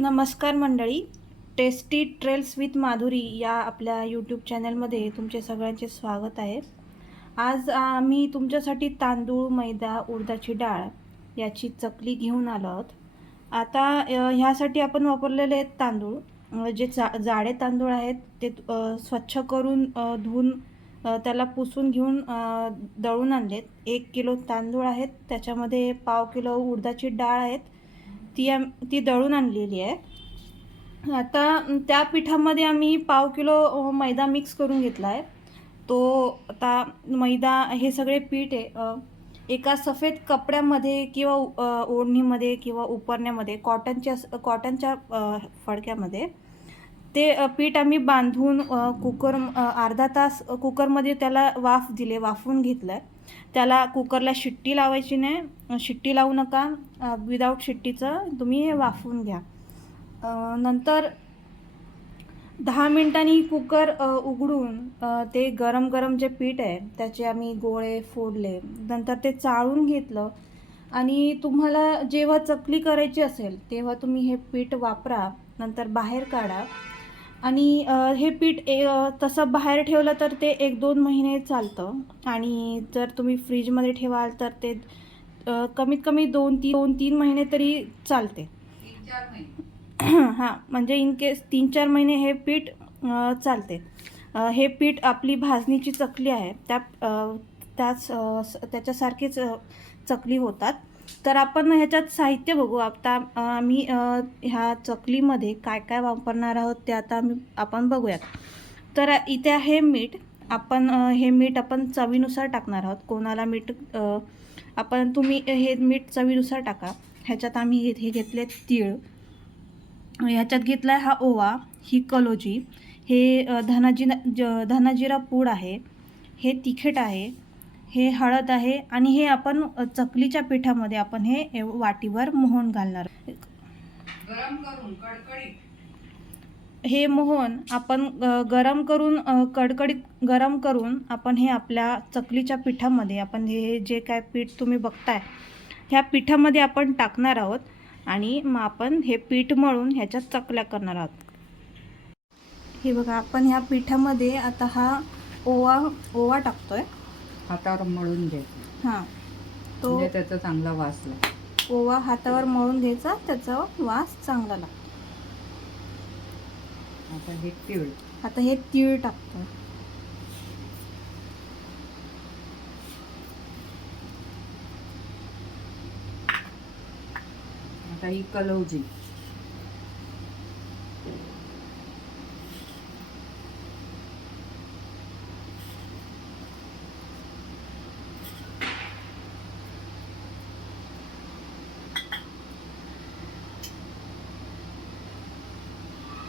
नमस्कार मंडळी. Tasty trails with Madhuri या आपल्या यूट्यूब चॅनलमध्ये तुमचे सगळ्यांचे स्वागत आहे. आज आम्ही तुमच्यासाठी तांदूळ, मैदा, उडदाची डाळ याची चकली घेऊन आलो आहोत. आता ह्यासाठी आपण वापरलेले आहेत तांदूळ, जे जाडे तांदूळ आहेत ते स्वच्छ करून धुवून त्याला पुसून घेऊन दळून आणलेत. 1 किलो तांदूळ आहेत, त्याच्यामध्ये पाव किलो उडदाची डाळ आहेत, ती दळून आणलेली आहे. आता त्या पिठामध्ये आम्ही पाव किलो मैदा मिक्स करून घेतला आहे. तो आता मैदा हे सगळे पीठ आहे एका सफेद कपड्यामध्ये किंवा ओढणीमध्ये किंवा उपरण्यामध्ये कॉटनच्या फडक्यामध्ये ते पीठ आम्ही बांधून अर्धा तास कुकरमध्ये त्याला वाफवून घेतलं आहे. त्याला कुकरला शिट्टी लावायची नाही, शिट्टी लावू नका. विदाऊट शिट्टीचं तुम्ही हे वाफवून घ्या. नंतर 10 मिनिटांनी कुकर उघडून ते गरम जे पीठ आहे त्याचे आम्ही गोळे फोडले. नंतर ते चाळून घेतलं आणि तुम्हाला जेव्हा चकली करायची असेल तेव्हा तुम्ही हे पीठ वापरा. नंतर बाहेर काढा आणि हे पीठ तसं बाहेर ठेवलं तर ते 1-2 महिने चालतं आणि जर तुम्ही फ्रीजमध्ये ठेवाल तर ते कमीत कमी 2-3 महिने तरी चालते. 3-4 महिने. हां, म्हणजे इन केस 3-4 महिने हे पीठ चालते. हे पीठ आपली भाजणीची चकली आहे त्याच्यासारखीच चकली होतात. तर आपण ह्याच्यात साहित्य बघू. आता आम्ही ह्या चकलीमध्ये काय काय वापरणार आहोत ते आता आपण बघूयात. तर इथे आहे मीठ. हे मीठ आपण चवीनुसार टाकणार आहोत. कोणाला मीठ तुम्ही हे मीठ चवीनुसार टाका. ह्याच्यात आम्ही हे घेतले तीळ, ह्याच्यात घेतला आहे हा ओवा, ही कलोजी, हे धनाजिरा पूड आहे, हे तिखट आहे, हे हळद आहे आणि हे आपण चकलीच्या पिठामध्ये आपण हे वाटीवर मोहन घालणार. गरम करून कडकडीत हे मोहन आपण कडकडीत गरम करून आपण हे आपल्या चकलीच्या पिठामध्ये आपण हे जे काय पीठ तुम्ही बघताय ह्या पिठामध्ये आपण टाकणार आहोत आणि मग आपण हे पीठ मळून ह्याच्यात चकल्या करणार आहोत. हे बघा, आपण ह्या पिठामध्ये आता हा ओवा टाकतोय. हातावर मळून घ्यायचं. हां, तो म्हणजे त्याचा चांगला वास लागतो. ओवा हातावर मळून घ्यायचा, त्याचा वास चांगला लागतो. आता हे तीळ टाकतोय. आता ही कलौजी,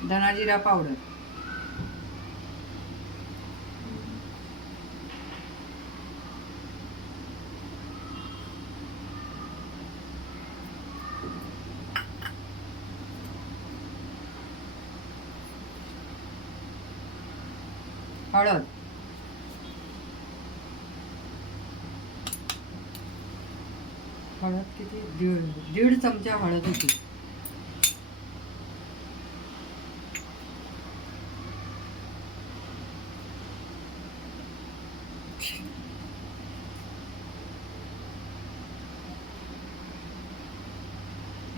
धनाजिरा पावडर, हळद, किती 1.5 चमचा हळद होती.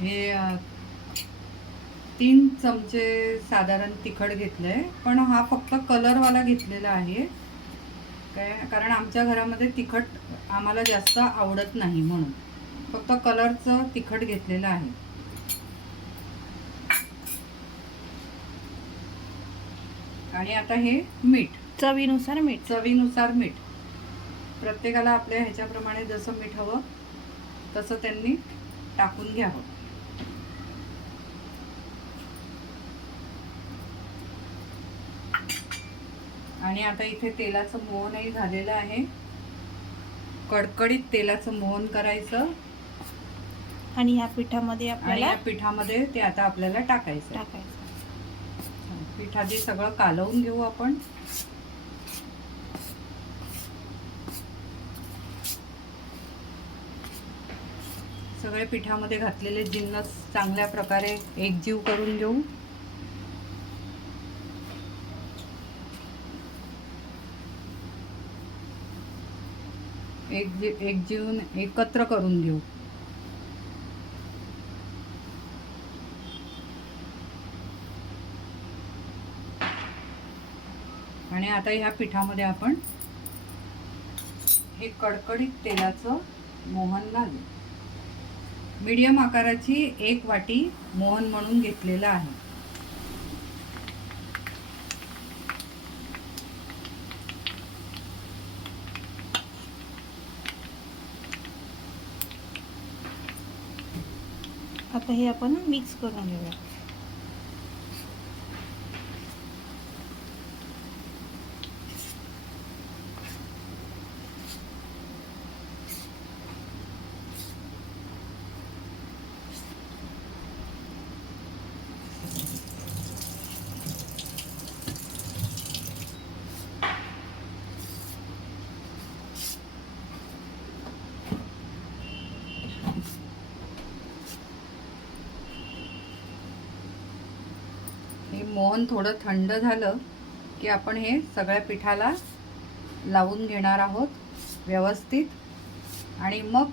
हे 3 चमचे साधारण तिखट घेतलंय, पण हा फक्त कलरवाला घेतलेला आहे. कारण आमच्या घरामध्ये तिखट आम्हाला जास्त आवडत नाही, म्हणून फक्त कलरचं तिखट घेतलेलं आहे. आणि आता हे मीठ, चवीनुसार मीठ. प्रत्येकाला आपल्या ह्याच्याप्रमाणे जसं मीठ हवं तसं त्यांनी टाकून घ्यावं. आणि आता इथे तेलाचं मोहनही झालेलं आहे. कडकडीत तेलाचं मोहन करायचं आणि या पिठामध्ये ते आता आपल्याला टाकायचं. पीठ आधी सगळं कालवून घेऊ आपण. सगळे पिठामध्ये घातलेले जिन्नस चांगल्या प्रकारे एकजीव करून घेऊ. एकजीव एकत्र करून घेऊ. आणि आता ह्या पिठामध्ये आपण हे कडकडीत तेलाचं मोहन घालू. मीडियम आकाराची 1 वाटी मोहन म्हणून घेतलेला आहे. आता हे आपण मिक्स करून घेऊया. हे मोहन थोडं थंड झालं की आपण हे सगळ्या पिठाला लावून घेणार आहोत व्यवस्थित. आणि मग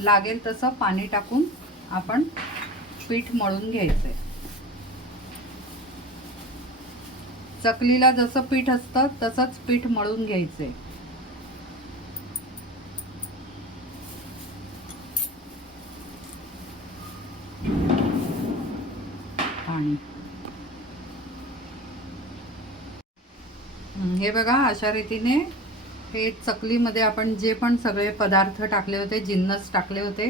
लागेल तसं पाणी टाकून आपण पीठ मळून घ्यायचंय. चकलीला जसं पीठ असतं तसंच पीठ मळून घ्यायचंय. पाणी हे बघा, अशा रीतीने हे चकलीमध्ये आपण जे पण सगळे पदार्थ टाकले होते, जिन्नस टाकले होते,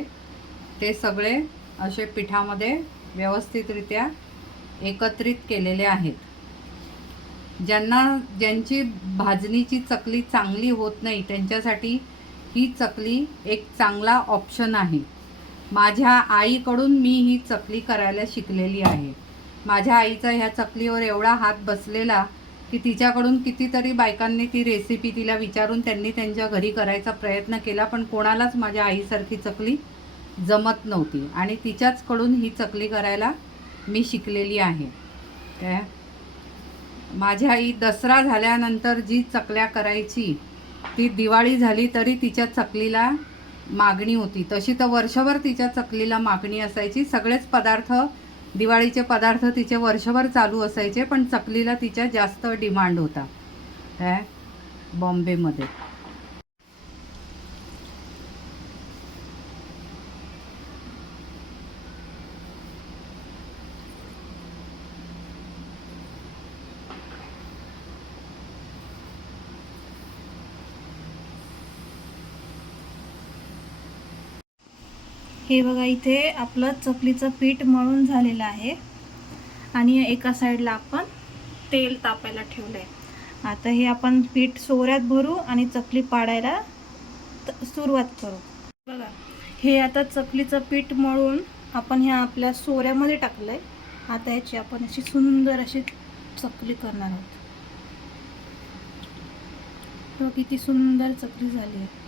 ते सगळे असे पिठामध्ये व्यवस्थितरित्या एकत्रित केलेले आहेत. ज्यांची भाजणीची चकली चांगली होत नाही त्यांच्यासाठी ही चकली एक चांगला ऑप्शन आहे. माझ्या आईकडून मी ही चकली करायला शिकलेली आहे. माझ्या आईचा ह्या चकलीवर एवढा हात बसलेला की तिच्याकडून कितीतरी बायकांनी ती रेसिपी तिला विचारून त्यांनी त्यांच्या घरी करायचा प्रयत्न केला, पण कोणालाच माझ्या आईसारखी चकली जमत नव्हती. आणि तिच्याचकडून ही चकली करायला मी शिकलेली आहे. काय माझी आई दसरा झाल्यानंतर जी चकल्या करायची ती दिवाळी झाली तरी तिच्या चकलीला मागणी होती. तशी तर वर्षभर तिच्या चकलीला मागणी असायची. सगळेच पदार्थ, दिवाळीचे पदार्थ तिचे वर्षभर चालू असायचे, पण चकलीला तिच्या जास्त डिमांड होता काय बॉम्बेमध्ये. हे बघा, इथे आपलं चकलीचं पीठ मळून झालेलं आहे आणि एका साईडला आपण तेल तापायला ठेवलं आहे. आता हे आपण पीठ सोऱ्यात भरू आणि चकली पाडायला सुरुवात करू. बघा, हे आता चकलीचं पीठ मळून आपण ह्या आपल्या सोऱ्यामध्ये टाकलं आहे. आता ह्याची आपण अशी सुंदर अशी चकली करणार आहोत. तो किती सुंदर चकली झाली आहे.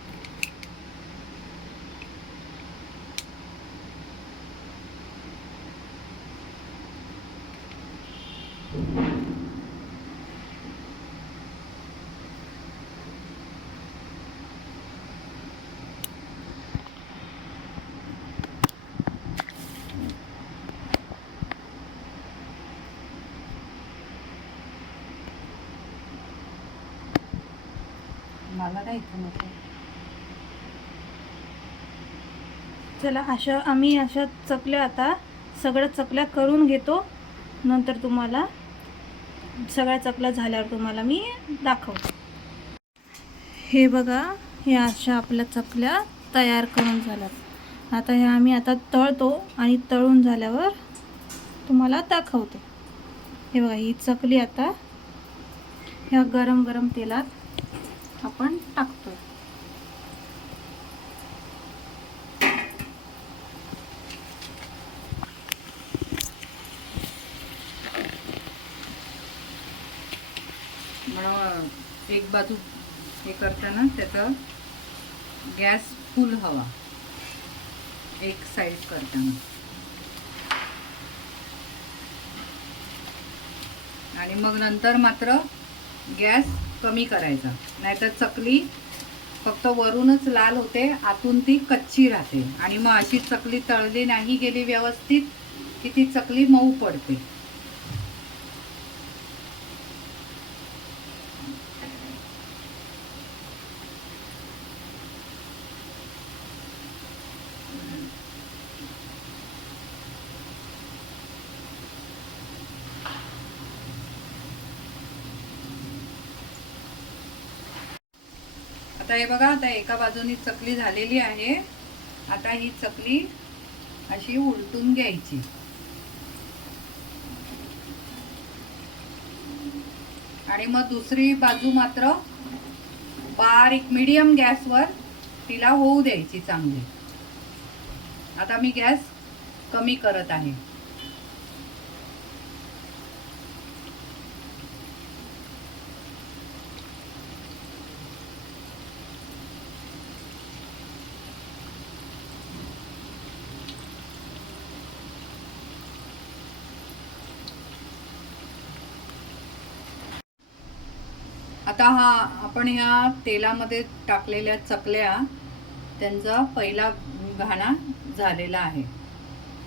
मला नाही नको. चला, आम्ही अशा चकल्या आता सगळ्या चकल्या करून घेतो. नंतर तुम्हाला सगळ्या चकल्या झाल्यावर तुम्हाला मी दाखवतो. हे बघा, ह्या अशा आपल्या चकल्या तयार करून झाल्यात. आता ह्या आम्ही आता तळतो आणि तळून झाल्यावर तुम्हाला दाखवतो. हे बघा, ही चकली आता ह्या गरम गरम तेलात आपण टाकतो. एक बाजू हे करताना त्याचा गॅस फुल हवा. एक साईड करताना. आणि मग नंतर मात्र गॅस कमी करायचा, नाहीतर चकली फक्त वरूनच लाल होते, आतून ती कच्ची राहते. आणि मग अशी चकली तळली नाही गेली व्यवस्थित की ती चकली मऊ पडते. आता हे बघा, आता एका बाजूनी चकली झालेली आहे. आता ही चकली अशी उलटून घ्यायची. आणि मग दुसरी बाजू मात्र बारीक मीडियम गॅसवर तिला होऊ द्यायची चांगली. आता मी गॅस कमी करत आहे. आता हा आपण ह्या तेलामध्ये टाकलेल्या चकल्या, त्यांचा पहिला घाणा झालेला आहे.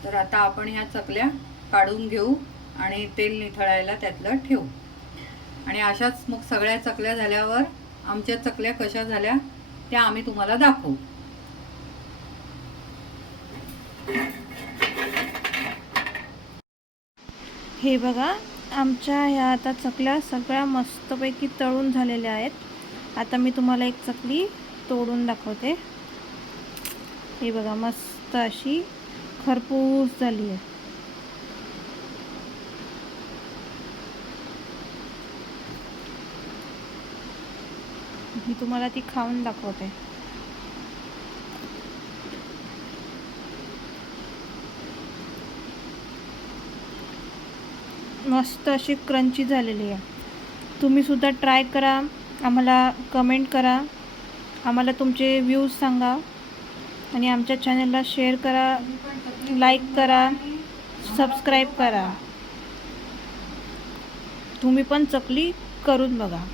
तर आता आपण ह्या चकल्या काढून घेऊ आणि तेल निथळायला त्यातलं ठेवू. आणि अशाच मग सगळ्या चकल्या झाल्यावर आमच्या चकल्या कशा झाल्या त्या आम्ही तुम्हाला दाखवू. हे बघा, आमच्या ह्या आता चकल्या सगळ्या मस्तपैकी तळून झालेल्या आहेत. आता मी तुम्हाला एक चकली तोडून दाखवते. हे बघा, मस्त अशी खरपूस झाली आहे. मी तुम्हाला ती खाऊन दाखवते. मस्त अशी क्रंची झालेली आहे. तुम्ही सुद्धा ट्राय करा, आम्हाला कमेंट करा, आम्हाला तुमचे व्ह्यूज सांगा आणि आमच्या चॅनलला शेअर करा, लाईक करा, सबस्क्राईब करा. तुम्ही पण चकली करून बघा.